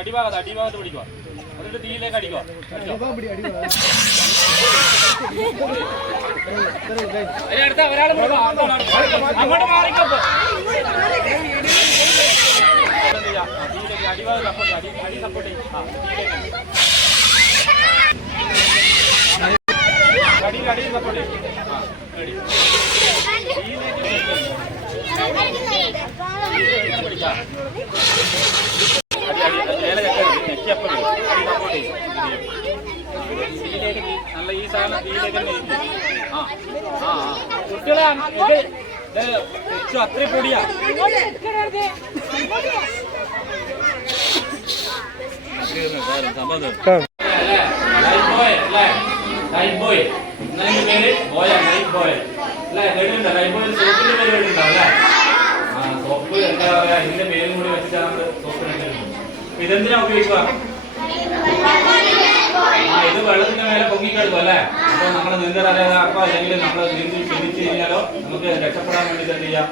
അടിഭാഗത്ത് പിടിക്കുക. എന്നിട്ട് തീയിലേക്ക് അടിക്കുക. അങ്ങോട്ട് മാറിക്കോ. അടിഭാഗം സപ്പോർട്ട് അടി സപ്പോർട്ട് ചെയ്യും. അടി സപ്പോർട്ട് ചെയ്യും. നല്ല ഈ സാധനം തീയിലേക്ക് കുട്ടികളെ അത്ര പൊടിയാ. സോപ്പ് എന്താ പറയാ, ഇതിന്റെ പേരും കൂടി വെച്ചിട്ടാണ് സോപ്പ്. ഇതെന്തിനാ ഉപയോഗിക്കുക? ഇത് വെള്ളത്തിന്റെ മേലെ പൊങ്ങിക്കെടുക്കും അല്ലേ? അപ്പൊ നമ്മള് നീന്തൽ അറിയാതാക്കോ അല്ലെങ്കിൽ നമ്മൾ നീന്തി ക്ഷണിച്ചു കഴിഞ്ഞാലോ നമുക്ക് രക്ഷപ്പെടാൻ വേണ്ടിട്ട് എന്ത് ചെയ്യാം?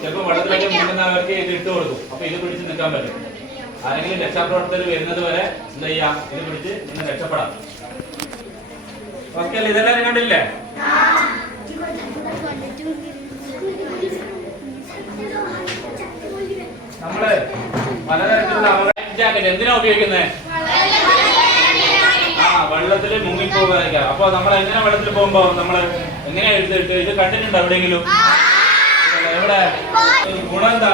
ചിലപ്പോൾ വെള്ളത്തിലേക്ക് മുങ്ങുന്നവർക്ക് ഇത് ഇട്ട് കൊടുക്കും. അപ്പൊ ഇത് പിടിച്ച് നിൽക്കാൻ പറ്റും. ആരെങ്കിലും രക്ഷാപ്രവർത്തകർ വരുന്നത് വരെ എന്താ ചെയ്യാം? ഇത് പിടിച്ച് ഇന്ന് രക്ഷപ്പെടാം. ഓക്കെ അല്ലേ? ഇതെല്ലാവരും കണ്ടില്ലേ? നമ്മള് പലതരത്തിലുള്ള ജാക്കറ്റ് എന്തിനാ ഉപയോഗിക്കുന്നത്? വെള്ളത്തിൽ മുങ്ങിപ്പോകാനൊക്കെ. അപ്പൊ നമ്മൾ എങ്ങനെ വെള്ളത്തിൽ പോകുമ്പോ നമ്മള് എങ്ങനെയാ എടുത്തിട്ട് ഇത് കണ്ടിട്ടുണ്ടോ എവിടെയെങ്കിലും? എവിടെ ഗുണം എന്താ?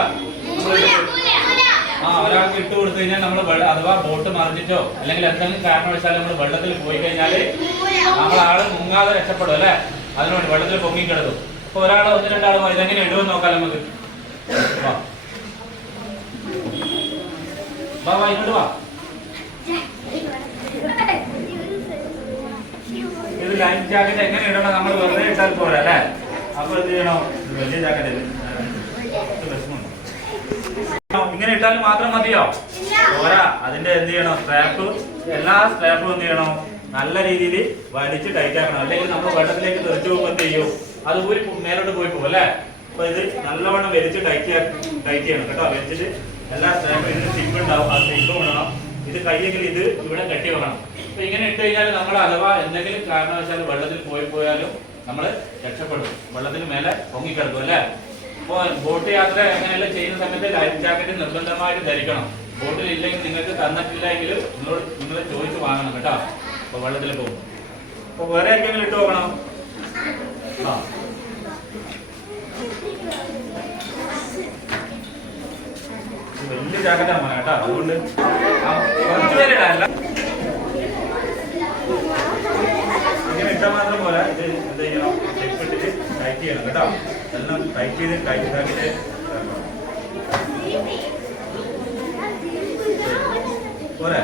ഒരാൾക്ക് ഇട്ട് കൊടുത്തു കഴിഞ്ഞാൽ നമ്മൾ അഥവാ ബോട്ട് മറിഞ്ഞിട്ടോ അല്ലെങ്കിൽ എന്തെങ്കിലും കാരണവശാൽ നമ്മൾ വെള്ളത്തിൽ പോയി കഴിഞ്ഞാല് നമ്മളാള് മുങ്ങാതെ രക്ഷപ്പെടും അല്ലെ? അതിനുവേണ്ടി വെള്ളത്തിൽ പൊങ്ങിക്കിടക്കും. അപ്പൊ ഒരാളോ ഒന്ന് രണ്ടാളോ ഇതെങ്ങനെ ഇടുമെന്ന് നോക്കാം നമുക്ക്. വാ വാ ഇങ്ങോട്ട് വാ. ഇത് ലൈഫ് ജാക്കറ്റ് എങ്ങനെ ഇടണം? നമ്മൾ വെറുതെ ഇട്ടാൽ പോരാ അല്ലെ? അപ്പൊ എന്ത് ചെയ്യണോ? വലിയ ജാക്കറ്റ് ഇങ്ങനെ ഇട്ടാലും മാത്രം മതിയോ? പോരാ. അതിന്റെ എന്ത് ചെയ്യണം? സ്ട്രാപ്പ്, എല്ലാ സ്ട്രാപ്പും എന്ത് ചെയ്യണം? നല്ല രീതിയിൽ വലിച്ച് ടൈറ്റ് ആക്കണം. അല്ലെങ്കിൽ നമ്മൾ വെള്ളത്തിലേക്ക് തെറിച്ചു പോകുമ്പോൾ എന്ത് ചെയ്യും? അത് ഊരി മേലോട്ട് പോയി പോകും അല്ലെ? അപ്പൊ ഇത് നല്ലവണ്ണം വലിച്ച് ടൈറ്റ് ചെയ്യണം കേട്ടോ. വലിച്ചിട്ട് എല്ലാ സ്ട്രാപ്പും ഇതിന് സിബ് ഉണ്ടാവും. ആ സിബ് ഇടണം. ഇത് കയ്യെങ്കിൽ ഇത് ഇവിടെ കെട്ടി വെക്കണം. അപ്പൊ ഇങ്ങനെ ഇട്ട് കഴിഞ്ഞാൽ നമ്മൾ അഥവാ എന്തെങ്കിലും കാരണവശാൽ വെള്ളത്തിൽ പോയാലും നമ്മൾ രക്ഷപ്പെടും. വെള്ളത്തിന് മേലെ പൊങ്ങിക്കിടക്കും അല്ലെ? അപ്പൊ ബോട്ട് യാത്ര എങ്ങനെയെല്ലാം ചെയ്യുന്ന സമയത്ത് ലൈഫ് ജാക്കറ്റ് നിർബന്ധമായിട്ട് ധരിക്കണം. ബോട്ടിൽ ഇല്ലെങ്കിൽ നിങ്ങൾക്ക് തന്നിട്ടില്ല എങ്കിൽ നിങ്ങൾ ചോദിച്ച് വാങ്ങണം കേട്ടോ. അപ്പൊ വെള്ളത്തിൽ പോകും. അപ്പൊ വേറെ ആർക്കെങ്കിലും ഇട്ട് നോക്കണം. വലിയ ജാക്കറ്റാണ് മോനെ കേട്ടോ. അതുകൊണ്ട് കുറച്ച് പേരിടാല്ല. ഇങ്ങനെ ഇട്ടാൽ മാത്രം പോലെ ഇത് എന്ത് ചെയ്യണം? സ്റ്റെപ്പ് ഇട്ടിട്ട് ടൈറ്റ് ചെയ്യണം കേട്ടോ. എല്ലാം ടൈറ്റ് ചെയ്ത് ഇതാക്കിയിട്ട് പോരെ.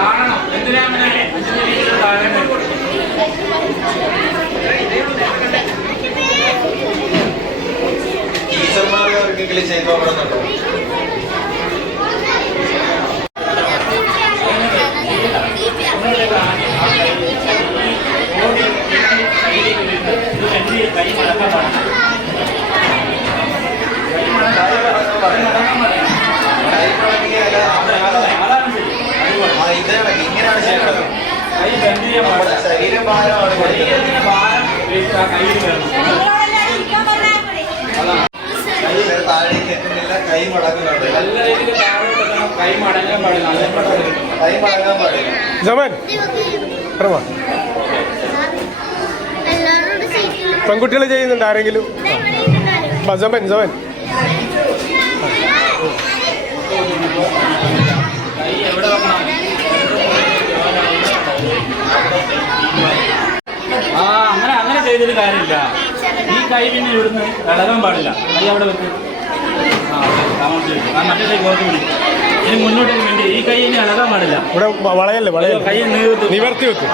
കാണണം എന്തിനാണ് ടീച്ചർമാരെ അവർക്കെങ്കിലും ചെയ്തു നോക്കണമെന്നുണ്ടോ? ഇങ്ങനെയാണ് ചെയ്യേണ്ടത്. ശരീരഭാരമാണ് താഴേക്ക് എത്തുന്നില്ല. കൈ മടങ്ങുന്നുണ്ട്. നല്ല രീതിയിൽ കൈ മടങ്ങാൻ പാടില്ല. കൈ മടങ്ങാൻ പാടില്ല. പെൺകുട്ടികൾ ചെയ്യുന്നുണ്ട് ആരെങ്കിലും? ജമൻ ജമൻ അങ്ങനെ ചെയ്തിട്ട് കാര്യമില്ല. ഈ കൈ പിന്നെ ഇവിടുന്ന് ഇളകാൻ പാടില്ല. കൈ അവിടെ വെക്കും. മറ്റേ കൈ പുറത്ത് പിടിക്കും. ഇനി മുന്നോട്ടേക്ക് വേണ്ടി ഈ കൈ ഇനി ഇളകാൻ ഇവിടെ വളയല്ലേ വളയല്ലേ കൈ നിവർത്തി വെക്കും.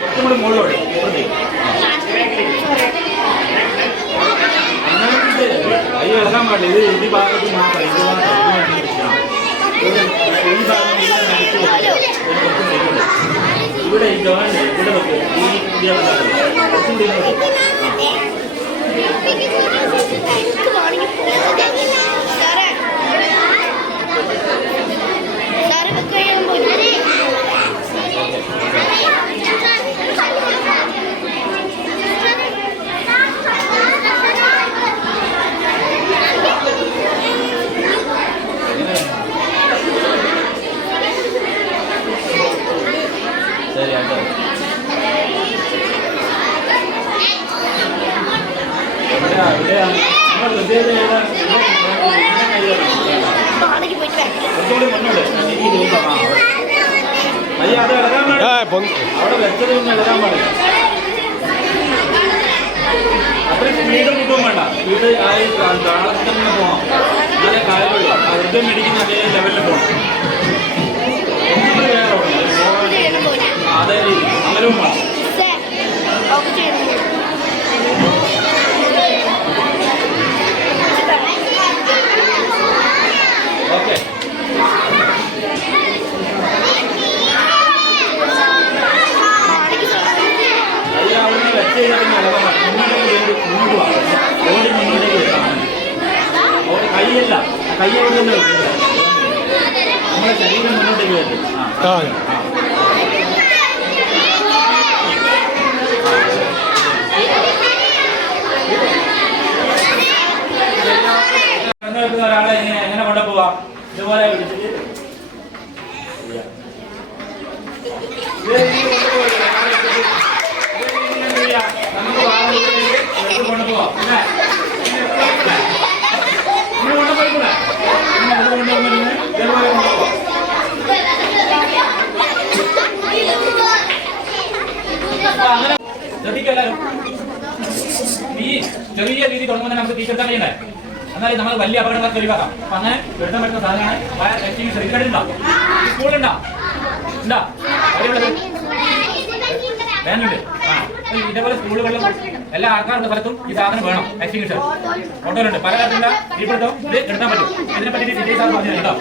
കുറച്ചും കൂടി മുകളിലോട്ട് കൈ എടുക്കാൻ പാടില്ല. ഇത് ഈ ഭാഗത്ത് മാത്രം ഇത് മാത്രം ഈ ഭാഗം ഇവിടെ ഈ ജോയിന്റ് ഇവിടെ വെക്കും. ഈ കുറച്ചും കൂടി ശരി ആട്ടോ. അവിടെ വെച്ചത് ഒന്നും എഴുതാൻ പാടില്ല. അത്രയും സ്പീഡ് കിട്ടും വേണ്ട. സ്പീഡ് ആയി താളത്തിൽ തന്നെ പോകാം. നല്ല കാര്യമുള്ളൂ. അവരുടെ മെഡിക്കുന്ന അതേ ലെവലിൽ പോകണം. അതേ രീതി അങ്ങനെയും വേണം. ഓക്കെ അവിടുന്ന് വെച്ച് കഴിഞ്ഞാൽ മുന്നോട്ടേക്ക് പോവാം. ഓടി മുന്നോട്ടേക്ക് വെക്കാം. കൈയല്ല, കൈ അവിടെ തന്നെ വെക്കും. നമ്മുടെ ശരീരം മുന്നോട്ടേക്ക് വരും. ഒരാളെ എങ്ങനെ കൊണ്ടുപോവാ? ഇതുപോലെ വിളിച്ചിട്ട് നമുക്ക് കൊണ്ടുപോവാം. കൊണ്ടുപോയിക്കൂടെ? അത് കൊണ്ടുപോകുമ്പോൾ ഇതേപോലെ കൊണ്ടുപോവാം. അങ്ങനെ ശ്രദ്ധിക്കല്ലാരും. ഈ ചെറിയ രീതി തുടങ്ങുമ്പോൾ നമുക്ക് ടീച്ചർ തന്നെ ചെയ്യണ്ടേ? എന്നാലും നമ്മൾ വലിയ അപകടങ്ങളൊക്കെ ഒഴിവാക്കാം. അപ്പൊ അങ്ങനെ വെട്ടം വെട്ടുന്ന സാധനമാണ് ഫയർ എക്സ്റ്റിംഗ്വിഷർ. ഇത് കണ്ടിട്ടുണ്ടോ? സ്കൂളുണ്ടോ? ഉണ്ടോ? എവിടെയുള്ളത്? വേനുണ്ട്. ഇതേപോലെ സ്കൂളുകളിലും എല്ലാ ആൾക്കാരുടെ സ്ഥലത്തും ഈ സാധനം വേണം. എക്സ്റ്റിംഗ്വിഷർ ഓട്ടോയിലുണ്ട്. പല തരത്തിലുള്ള തീപിടുത്തം ഇത് എടുക്കാൻ പറ്റും. ഇതിനെ പറ്റി ഡീറ്റെയിൽസ് ആണ് പറഞ്ഞു കേട്ടോ.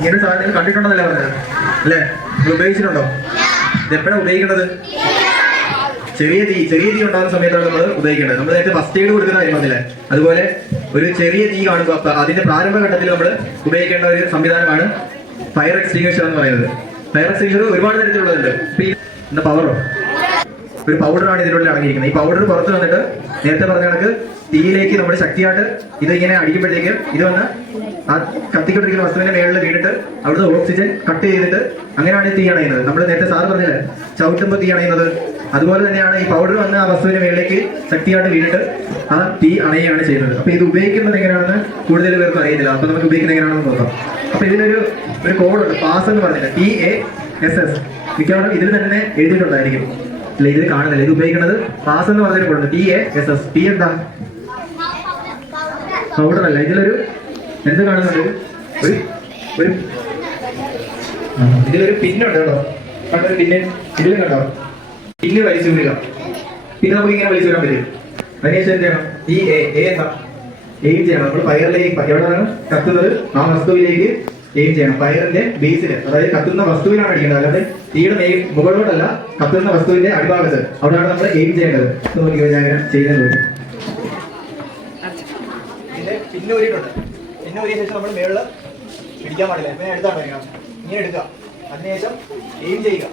ഇങ്ങനെ സാധനങ്ങൾ കണ്ടിട്ടുണ്ടെന്നല്ലേ പറഞ്ഞത് അല്ലേ? ഉപയോഗിച്ചിട്ടുണ്ടോ? ഇതെപ്പോഴാണ് ഉപയോഗിക്കേണ്ടത്? ചെറിയ തീ ഉണ്ടാകുന്ന സമയത്താണ് നമ്മൾ ഉപയോഗിക്കേണ്ടത്. നമ്മൾ നേരത്തെ ഫസ്റ്റ് എയ്ഡ് കൊടുക്കുന്ന കാര്യം പറഞ്ഞില്ലേ, അതുപോലെ ഒരു ചെറിയ തീ കാണുമ്പോൾ അതിന്റെ പ്രാരംഭഘട്ടത്തിൽ നമ്മൾ ഉപയോഗിക്കേണ്ട ഒരു സംവിധാനമാണ് ഫയർ എക്സ്റ്റിംഗ്വിഷർ എന്ന് പറയുന്നത്. ഫയർ എക്സ്റ്റിംഗ്വിഷർ ഒരുപാട് തരത്തിലുള്ളതുണ്ട്. എന്താ പവറോ? ഒരു പൗഡറാണ് ഇതിനുള്ളിൽ അടങ്ങിയിരിക്കുന്നത്. ഈ പൗഡർ പുറത്ത് വന്നിട്ട് നേരത്തെ പറഞ്ഞ കണക്ക് തീയിലേക്ക് നമ്മൾ ശക്തിയായിട്ട് ഇത് ഇങ്ങനെ അടിക്കുമ്പോഴത്തേക്ക് ഇത് വന്ന് ആ കത്തിക്കൊണ്ടിരിക്കുന്ന വസ്തുവിന്റെ മേളിൽ വീണിട്ട് അവിടുത്തെ ഓക്സിജൻ കട്ട് ചെയ്തിട്ട് അങ്ങനെയാണ് തീ അണയുന്നത്. നമ്മൾ നേരത്തെ സാറ് പറഞ്ഞില്ലേ ചവിട്ടുമ്പോൾ തീ അണയുന്നത്, അതുപോലെ തന്നെയാണ് ഈ പൗഡർ വന്ന് ആ വസ്തുവിന്റെ മേളിലേക്ക് ശക്തിയായിട്ട് വീണിട്ട് ആ തീ അണയുകയാണ് ചെയ്യുന്നത്. അപ്പൊ ഇത് ഉപയോഗിക്കുന്നത് എങ്ങനെയാണെന്ന് കൂടുതൽ പേർക്ക് അറിയത്തില്ല. അപ്പൊ നമുക്ക് ഉപയോഗിക്കുന്നത് എങ്ങനെയാണെന്ന് നോക്കാം. അപ്പൊ ഇതിനൊരു കോഡുണ്ട്, പാസ് എന്ന് പറഞ്ഞില്ല, PASS. മിക്കവാറും ഇതിൽ തന്നെ എഴുതിയിട്ടുണ്ടായിരിക്കും. അല്ല, ഇതിൽ കാണുന്നില്ല. ഇത് ഉപയോഗിക്കുന്നത് പാസ് എന്ന് പറഞ്ഞൊരു കോഡുണ്ട്, PASS. P എന്താ? പൗഡർ അല്ല. ഇതിലൊരു എന്ത് കാണുന്നുണ്ട്? ഇതിലൊരു പിന്നുണ്ട് കേട്ടോ. കണ്ടൊരു പിന്ന് ഇതിലും കണ്ടോ? പിന്ന് വലിച്ചു വിടുക. പിന്നെ നമുക്ക് ഇങ്ങനെ വലിച്ചു വിടാൻ പറ്റും. അതിനുശേഷം എന്ത് ചെയ്യണം? ഈ എന്താ എയിം ചെയ്യണം. നമ്മൾ ഫയറിലേക്ക് എവിടെയാണ് കത്തുന്നത് ആ വസ്തുവിലേക്ക് എയിം ചെയ്യണം. ഫയറിന്റെ ബേസിൽ, അതായത് കത്തുന്ന വസ്തുവിനാണ് അടിക്കേണ്ടത്, അല്ലാതെ തീയുടെ മുകളിലോട്ടല്ല, കത്തുന്ന വസ്തുവിന്റെ അടിഭാഗത്ത് അവിടെയാണ് നമ്മൾ എയിം ചെയ്യേണ്ടത്. ഞാൻ ചെയ്യുന്നത് ഇതിന്റെ പിന്നെ ഊരിയിട്ടുണ്ട്. പിന്നെ ഊരിയ ശേഷം നമ്മൾ മേളിൽ പിടിക്കാൻ പാടില്ല. ഇപ്പം എടുത്താൽ കഴിയണം. ഇങ്ങനെ എടുക്കുക. അതിനുശേഷം എയിം ചെയ്യുക.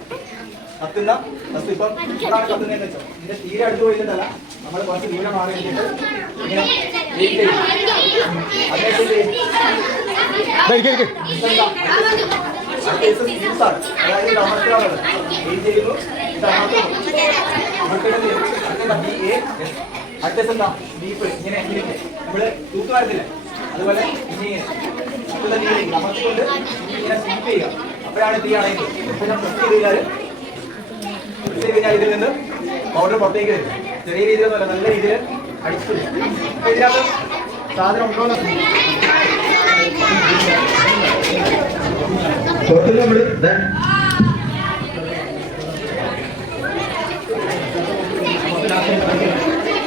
കത്തുന്ന വസ്തു ഇപ്പം ഇതാണ് കത്തുന്നതെന്ന് വെച്ചോ, ഇതിന്റെ തീരെ അടുത്ത് പോയിട്ടല്ല, നമ്മൾ കുറച്ച് ദൂരം മാറി വെച്ചിട്ട് ഇങ്ങനെ എയിം ചെയ്യും. അതിനുശേഷം അതായത് അമർത്തുന്നത് എയിം ചെയ്യുന്നു, ഇത് അമർത്തുന്നു, അടുത്ത എന്താ ഡീപ്പ് ഇങ്ങനെ ഇങ്ങനെ നമ്മള് തൂത്തുവാരത്തില്ല, അതുപോലെ ഇങ്ങനെ അമർത്തിക്കൊണ്ട് ഇങ്ങനെ സ്ലിപ്പ് ചെയ്യുക. അപ്പോഴാണ് തീ അണയുന്നത്. പ്രസ് ചെയ്ത് കഴിഞ്ഞാൽ ഇതിൽ നിന്ന് പൗഡർ പുറത്തേക്ക് വരും. ചെറിയ രീതിയിലൊന്നുമല്ല, നല്ല രീതിയിൽ അടിച്ചു. ഇതിനകത്ത് സാധനം ഉണ്ടോ പുറത്ത് നമ്മള്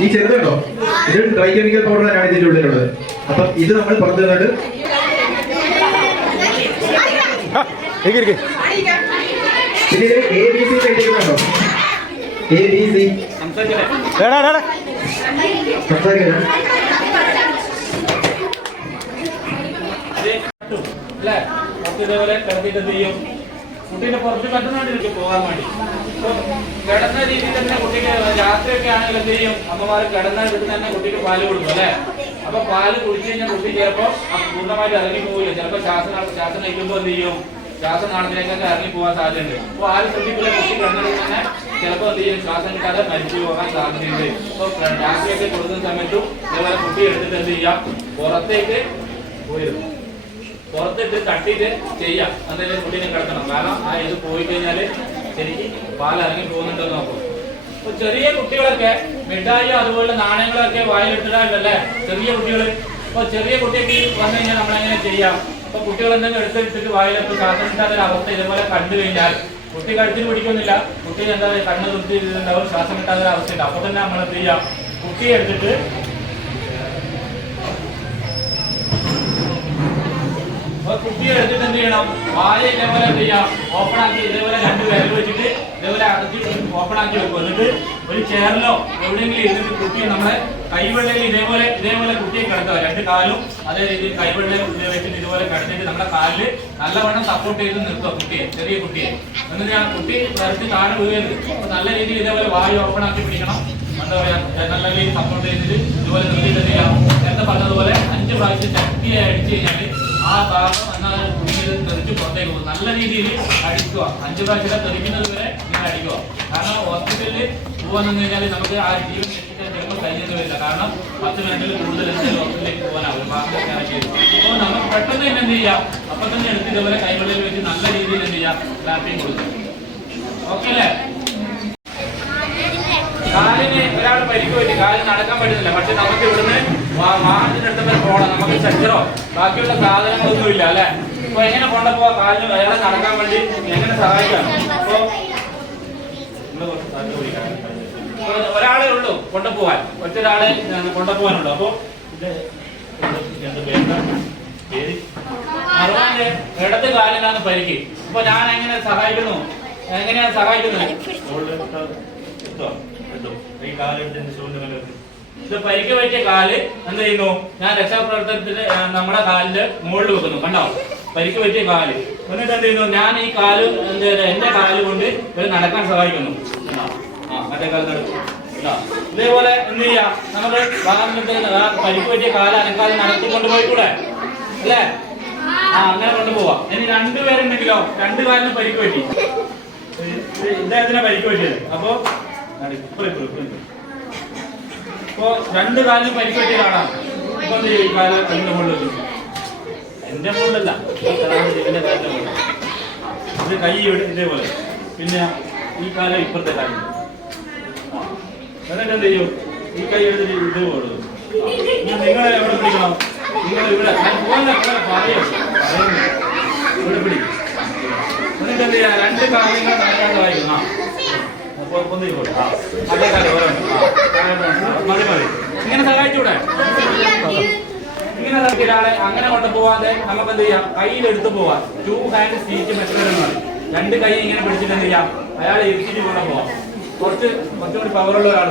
ഈ ചെറുതുണ്ടോ, ഇത് ഡ്രൈ കെമിക്കൽ പൗഡർ തന്നെയാണ് ഇതിന്റെ ഉള്ളിലുള്ളത്. അപ്പം ഇത് നമ്മൾ പുറത്ത് നിന്നിട്ട് പിന്നെ ഇതിൽ ABC എഴുതിയിട്ടുണ്ടോ? ABC സംസാരിക്കണം. അല്ലേ കുറച്ച് ഇതേപോലെ കിടത്തിയിട്ട് എന്ത് ചെയ്യും, കുട്ടീനെ പുറത്ത് പറ്റുന്നതായിട്ട് പോകാൻ വേണ്ടി. അപ്പൊ കിടന്ന രീതിയിൽ തന്നെ കുട്ടിക്ക് രാത്രിയൊക്കെ ആണെങ്കിൽ എന്ത് ചെയ്യും, അമ്മമാർ കിടന്ന എടുത്ത് തന്നെ കുട്ടിക്ക് പാല് കൊടുക്കും അല്ലേ. അപ്പൊ പാല് കുടിച്ചു കഴിഞ്ഞാൽ കുട്ടി ചിലപ്പോ പൂർണ്ണമായിട്ട് ഇറങ്ങി പോവില്ല. ചിലപ്പോ ശ്വാസം നയിക്കുമ്പോൾ എന്ത് ചെയ്യും, ശ്വാസനാളത്തിലേക്കൊക്കെ ഇറങ്ങി പോകാൻ സാധ്യതയുണ്ട്. അപ്പൊ ആരും ശ്രദ്ധിക്കില്ല, കുട്ടി കിടന്നിട്ട് തന്നെ ചിലപ്പോൾ എന്ത് ചെയ്യും, ശ്വാസം കിട്ടാതെ മരിച്ചു പോകാൻ സാധ്യതയുണ്ട്. അപ്പൊ രാത്രിയൊക്കെ കൊടുക്കുന്ന സമയത്തും ഇതേപോലെ കുട്ടി എടുത്തിട്ട് എന്ത് ചെയ്യാം, പുറത്തേക്ക് പോയിരുന്നു, പുറത്തിട്ട് തട്ടിയിട്ട് ചെയ്യാം. എന്തെങ്കിലും കുട്ടീനെ കിടക്കണം. കാരണം ആ ഇത് പോയി കഴിഞ്ഞാല് ശരിക്കും പാൽ ഇറങ്ങി പോകുന്നുണ്ടെന്ന് നോക്കും. അപ്പൊ ചെറിയ കുട്ടികളൊക്കെ മിഠായിയോ അതുപോലെ നാണയങ്ങളൊക്കെ വായിലിട്ടിടാനല്ലേ ചെറിയ കുട്ടികൾ. അപ്പൊ ചെറിയ കുട്ടിയൊക്കെ വന്നു കഴിഞ്ഞാൽ നമ്മളെങ്ങനെ ചെയ്യാം? അപ്പൊ കുട്ടികൾ എന്തെങ്കിലും എടുത്തിട്ട് വായിലിട്ട് ശ്വാസം കിട്ടാത്ത ഒരു അവസ്ഥ ഇതുപോലെ കണ്ടു കഴിഞ്ഞാൽ കുട്ടി കഴുത്തിന് പിടിക്കുന്നില്ല, കുട്ടി എന്താ കണ്ണ് നിർത്തിയിട്ടുണ്ടാവും, ശ്വാസം കിട്ടാത്ത ഒരു അവസ്ഥയുണ്ട്. അപ്പൊ തന്നെ നമ്മൾ എന്ത് ചെയ്യാം, കുട്ടിയെ എടുത്തിട്ട് കുട്ടിയെ എടുത്തിട്ട് എന്ത് ചെയ്യണം, വായ ഇതേപോലെ എന്ത് ചെയ്യാം, ഓപ്പൺ ആക്കി ഇതേപോലെ 2 വിരൽ വെച്ചിട്ട് ഇതേപോലെ അടച്ച് ഓപ്പൺ ആക്കി വെക്കും. എന്നിട്ട് ഒരു ചെയറിലോ എവിടെയെങ്കിലും ഇരുന്നിട്ട് കുട്ടിയെ നമ്മളെ കൈവെള്ളയിൽ ഇതേപോലെ കുട്ടിയെ കിടത്തുക. 2 കാലും അതേ രീതിയിൽ കൈവെള്ളയിൽ വെച്ചിട്ട് ഇതുപോലെ കിടത്തിട്ട് നമ്മുടെ കാലിൽ നല്ലവണ്ണം സപ്പോർട്ട് ചെയ്ത് നിർത്തുക കുട്ടിയെ, ചെറിയ കുട്ടിയെ. എന്നിട്ട് ആ കുട്ടി വരച്ച് താഴെ വീഴരുത്. അപ്പൊ നല്ല രീതിയിൽ ഇതേപോലെ വായു ഓപ്പൺ ആക്കി പിടിക്കണം. എന്താ പറയാ, നല്ല രീതിയിൽ സപ്പോർട്ട് ചെയ്തിട്ട് ഇതുപോലെ നിർത്തിയിട്ട് എന്ത് ചെയ്യാം, നേരത്തെ പറഞ്ഞതുപോലെ 5 പ്രാവശ്യം ശക്തിയായി അടിച്ചു കഴിഞ്ഞാൽ ആ ഭാഗം എന്നാൽ കുട്ടിയിൽ തെറിച്ച് പുറത്തേക്ക് പോകും. നല്ല രീതിയിൽ അടിക്കുക. 5 പ്രാവശ്യം തെറിക്കുന്നത് വരെ ഇങ്ങനെ അടിക്കുക. കാരണം ഹോസ്പിറ്റലിൽ പോകാൻ നിന്ന് കഴിഞ്ഞാൽ നമുക്ക് ആ ജീവൻ രക്ഷിക്കാൻ ചിലപ്പോൾ കഴിഞ്ഞെന്ന് വരില്ല. കാരണം 10 മിനിറ്റിൽ കൂടുതൽ എന്തായാലും ഹോസ്പിറ്റലിലേക്ക് പോകാനാവും, ഭാഗത്തൊക്കെ ഇറക്കി വരും. അപ്പോൾ നമുക്ക് പെട്ടെന്ന് തന്നെ എന്ത് ചെയ്യാം, അപ്പം തന്നെ എടുത്ത് ഇതുപോലെ കൈവെള്ളയിൽ വെച്ച് നല്ല രീതിയിൽ എന്ത് ചെയ്യാം, റാപ്പിംഗ് കൊടുക്കും. ഓക്കെ അല്ലേ? കാലിന് ഒരാൾ പരിക്ക് പറ്റി, കാലിന് നടക്കാൻ പറ്റുന്നില്ല. പക്ഷെ നമുക്ക് ഇവിടുന്ന് വാഹനത്തിനടുത്ത് വരെ പോകണം, നമുക്ക് സ്ട്രെച്ചറോ ബാക്കിയുള്ള സാധനങ്ങളൊന്നും ഇല്ല അല്ലെ. അപ്പൊ എങ്ങനെ കൊണ്ടുപോവാ, കാലിന് അയാളെ നടക്കാൻ വേണ്ടി എങ്ങനെ സഹായിക്കാം? അപ്പൊ ഒരാളെ ഉള്ളൂ കൊണ്ടുപോവാൻ, ഒറ്റൊരാളെ കൊണ്ടുപോകാനുള്ളൂ. അപ്പൊ മറുവാന്റെ ഇടത് കാലിനാണ് പരിക്ക്. അപ്പൊ ഞാൻ എങ്ങനെ സഹായിക്കുന്നു, എങ്ങനെയാ സഹായിക്കുന്നത്? ഇത് പരിക്ക് പറ്റിയ കാല് എന്ത് ചെയ്യുന്നു, ഞാൻ രക്ഷാപ്രവർത്തനത്തിന് നമ്മുടെ കാലിന്റെ മുകളിൽ വെക്കുന്നു. കണ്ടോ, പരിക്ക് പറ്റിയ കാല്. എന്നിട്ട് എന്ത് ചെയ്യുന്നു, ഞാൻ ഈ കാല് എന്റെ കാല് കൊണ്ട് ഇവർ നടക്കാൻ സഹായിക്കുന്നു. മറ്റേ കാലത്ത് ഇതേപോലെ എന്ത് ചെയ്യാം, നമുക്ക് പരിക്ക് പറ്റിയ കാല് അനക്കാതെ നടത്തി കൊണ്ടുപോയിക്കൂടെ അല്ലേ? അങ്ങനെ കൊണ്ടുപോവാം. ഇനി 2 പേരുണ്ടെങ്കിലോ, 2 കാലിന് പരിക്ക് പറ്റി, ഇദ്ദേഹത്തിന് പരിക്ക് പറ്റിയത്. അപ്പൊ 2 കാലിന് പരിക്ക് പറ്റിയ കാണാം. ഇപ്പൊ എന്ത് ചെയ്യും, കാല് എന്റെ മുകളിൽ വെക്കും. എന്റെ മുകളിലല്ല, എന്റെ കാലിന്റെ മുകളിൽ. ഇത് കൈ ഇതേപോലെ, പിന്നെ ഈ കാലം ഇപ്പുറത്തെ കാലിൽ. എന്നിട്ട് എന്ത് ചെയ്യും, ഈ കൈ എടുത്തിട്ട് ഇതുപോലെ നിങ്ങളെ എവിടെ പിടിക്കണം, നിങ്ങൾ ഇവിടെ പറയും ഇവിടെ പിടിക്കും. എന്നിട്ട് എന്ത് ചെയ്യാം, 2 കാലങ്ങൾ നടക്കാൻ സഹായിക്കും. ഇങ്ങനെ സഹായിച്ചൂടെ? ഇങ്ങനെ ഒരാളെ അങ്ങനെ കൊണ്ടുപോവാതെ നമുക്ക് എന്ത് ചെയ്യാം, കയ്യിലെടുത്ത് പോവാം. 2 ഹാൻഡ് സ്റ്റീച്ച് മെത്തേഡ് എന്ന് പറയും. 2 കൈ ഇങ്ങനെ പിടിച്ചിട്ട് എന്ത് ചെയ്യാം, അയാളെ ഇരുത്തിട്ട് കൊണ്ടുപോവാം. കുറച്ചുകൂടി പവറുള്ള ഒരാൾ